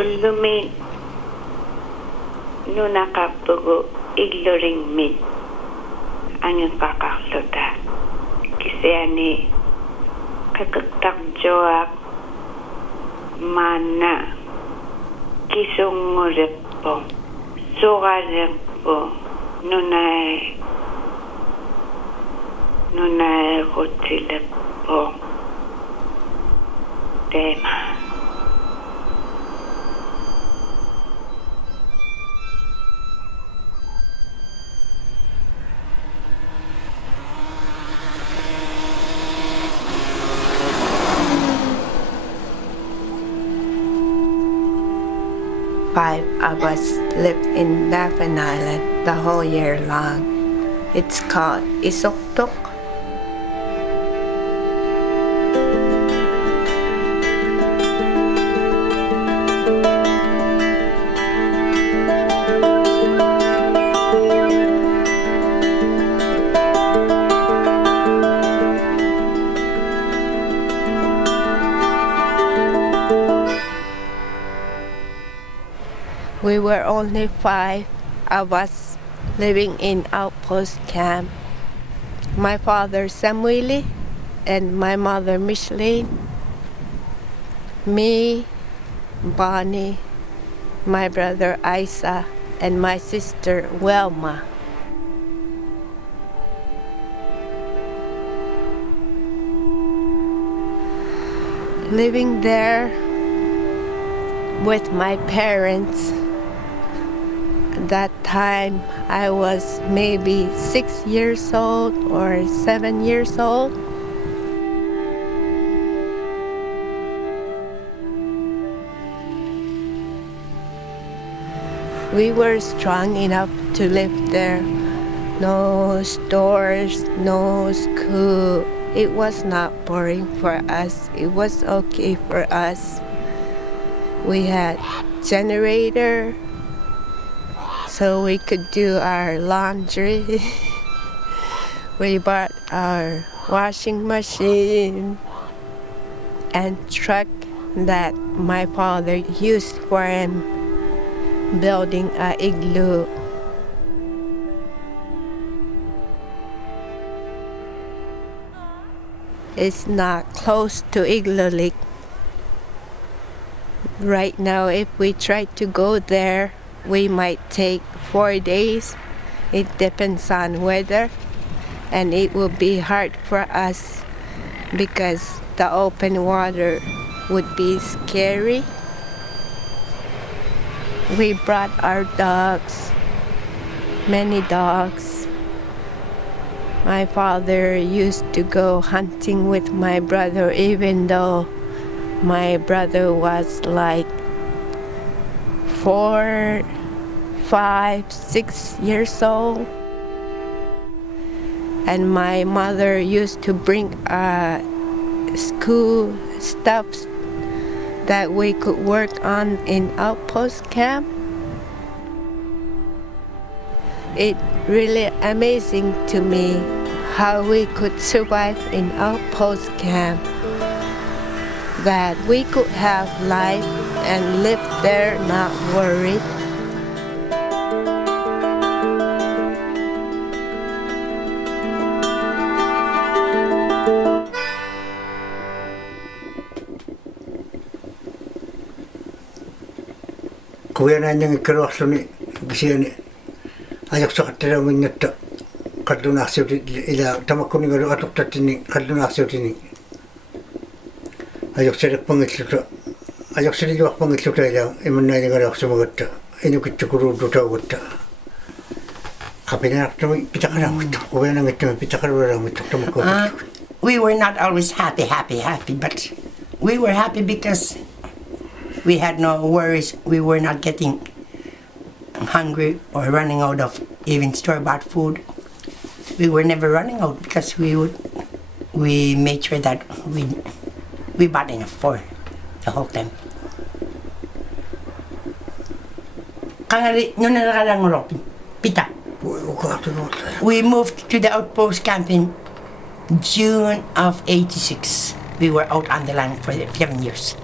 ullumin nunaqarpugu illuringmin angiqaqarluta kisiani kakaktarjuaq maana kisungurippu suqalerpu nunai qutileppu teema. Five of us lived in Baffin Island the whole year long. It's called Igloolik. We were only 5 of us living in outpost camp. My father Samueli and my mother Micheline, me, Bonnie, my brother Isa, and my sister Wilma. Living there with my parents, that time I was maybe 6 years old or 7 years old. We were strong enough to live there. No stores, no school. It was not boring for us. It was okay for us. We had generator, so we could do our laundry. We bought our washing machine and truck that my father used for him building an igloo. It's not close to Igloolik. Right now, if we try to go there, we might take 4 days. It depends on weather, and it will be hard for us because the open water would be scary. We brought our dogs, many dogs. My father used to go hunting with my brother, even though my brother was like 4, 5, 6 years old. And my mother used to bring school stuff that we could work on in outpost camp. It really amazing to me how we could survive in outpost camp, that we could have life and live there not worried. Kuya yang ikerosuni bisiani ajak sakatera minyatta kaduna asyuti ila tamakuni garu atuktatini kaduna asyutini ajak sedek pangitluta ajak sedek wak pangitluta ila imanna garu aksumagatta Inuit kuru duta gutta kapena tumi pitakara mutu kuya nang itumi pitakara mutu tamakko. We were not always happy, but we were happy because we had no worries. We were not getting hungry or running out of even store-bought food. We were never running out because we made sure that we bought enough for the whole time. We moved to the outpost camp in June of '86. We were out on the land for 7 years.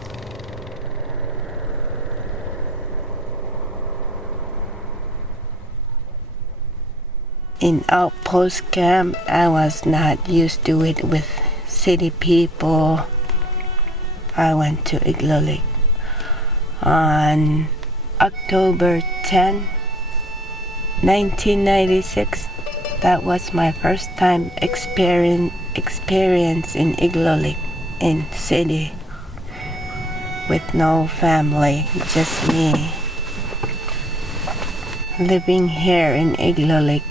In outpost camp, I was not used to it with city people. I went to Igloolik on October 10, 1996. That was my first time experience in Igloolik in city with no family, just me. Living here in Igloolik,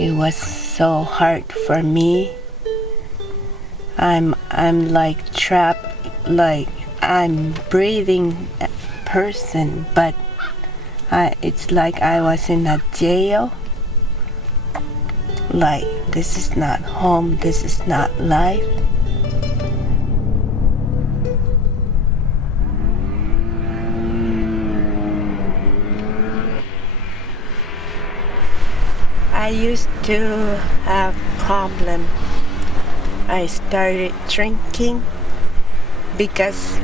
it was so hard for me. I'm like trapped, like I'm breathing person, but it's like I was in a jail. Like, this is not home, this is not life. I used to have problem. I started drinking because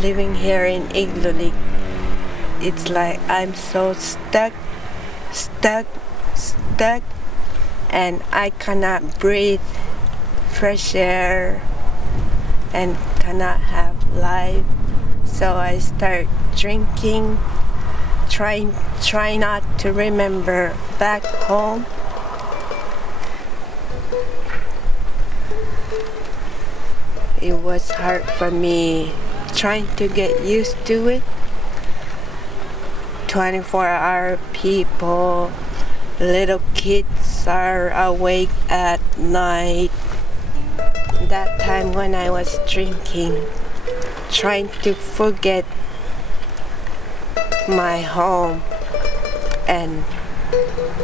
living here in Igloolik, it's like I'm so stuck, and I cannot breathe fresh air and cannot have life. So I start drinking, try not to remember back home. It was hard for me trying to get used to it. 24-hour people, little kids are awake at night. That time when I was drinking, trying to forget my home and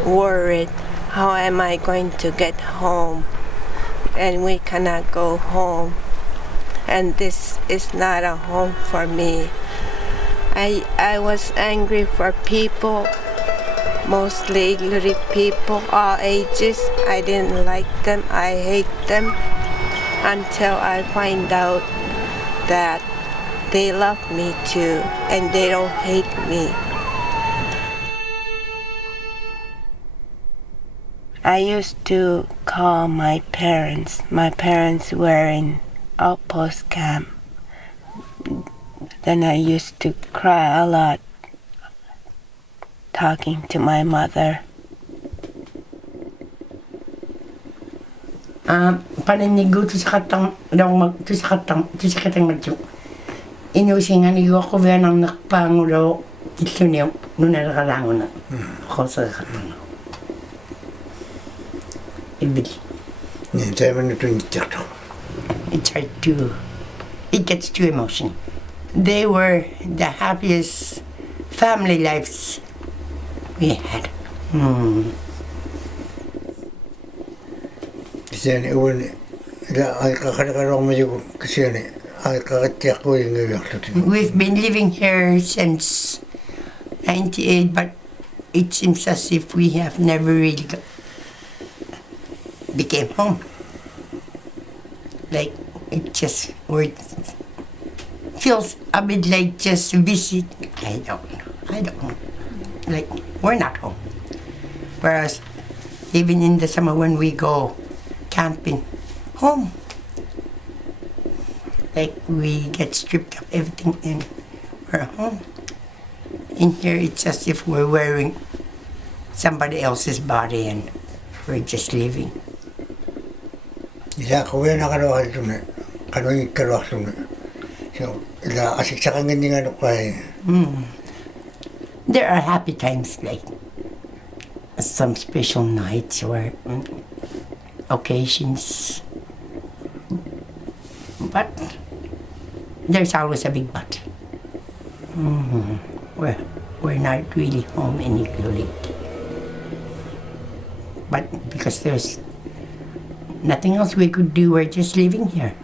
worried, how am I going to get home? And we cannot go home. And this is not a home for me. I was angry for people, mostly Igloolik people, all ages. I didn't like them, I hate them, until I find out that they love me too, and they don't hate me. I used to call my parents. My parents were in outpost camp. Then I used to cry a lot talking to my mother. Paninigo to sa katang madyo. Inusingan niyo ako ba ng nakpangulo ito niyo nung nakalango na ako sa katang. Ibig. It's hard to, it gets too emotional. They were the happiest family lives we had. Kasi iwan ay kakarakarong medyo kasi ay kakatiyak ko yung gawin. We've been living here since 98, but it seems as if we have never really became home. Like, it just feels a bit like just visit. I don't know. Like, we're not home. Whereas, even in the summer when we go camping, home. Like, we get stripped of everything and we're home. In here, it's as if we're wearing somebody else's body and we're just living. Isa ko yan nakarawa ito na. Kanong ikarawa ito na. So, asiksakan ganyan ano kaya. There are happy times, like some special nights or occasions. But there's always a big but. We're not really home in Igloolik. But because there's nothing else we could do, we're just living here.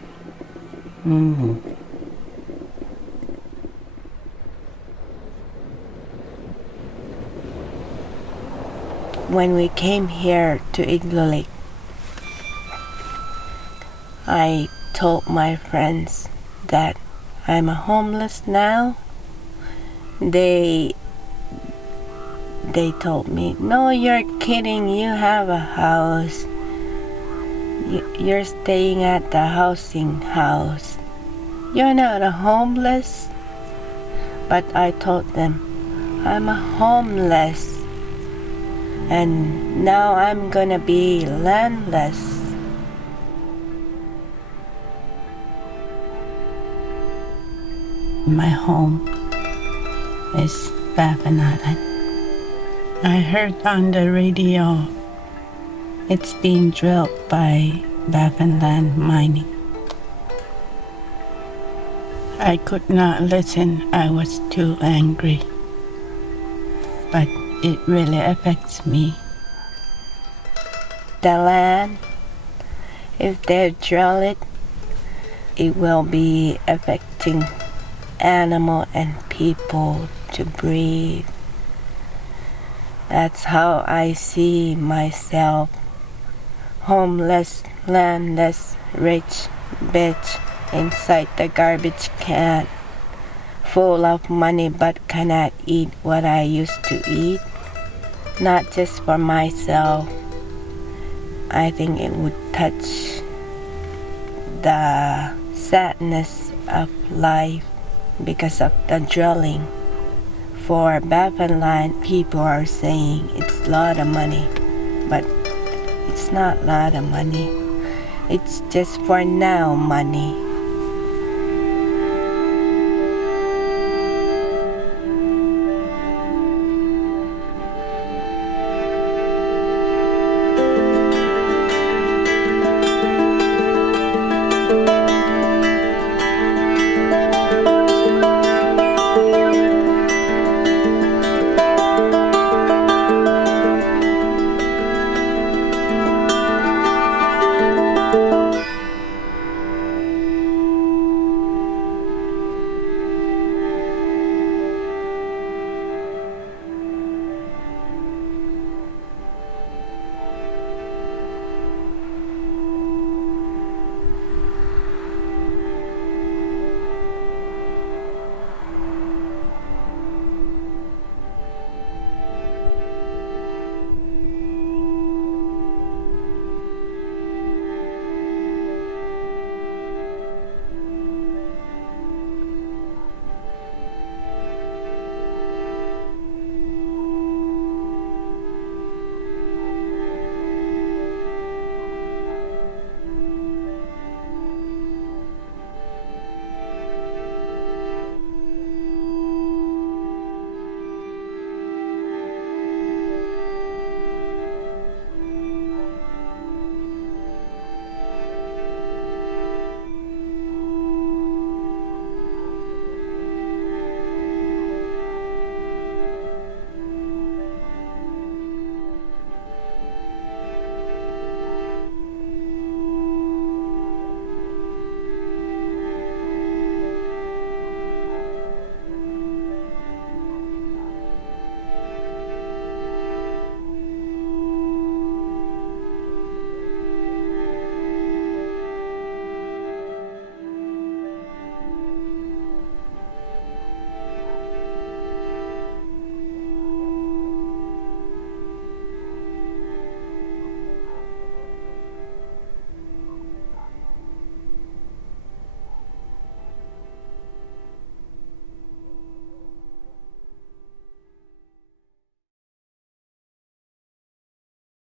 When we came here to Igloolik, I told my friends that I'm a homeless now. They they told me, no, you're kidding, you have a house. You're staying at the housing house. You're not a homeless. But I told them, I'm a homeless. And now I'm gonna be landless. My home is Baffin Island. I heard on the radio it's being drilled by Baffin Land Mining. I could not listen, I was too angry. But it really affects me. The land, if they drill it, it will be affecting animal and people to breathe. That's how I see myself. Homeless, landless, rich bitch inside the garbage can, full of money but cannot eat what I used to eat. Not just for myself. I think it would touch the sadness of life because of the drilling. For Baffin Line, people are saying it's a lot of money, but it's not a lot of money. It's just for now money.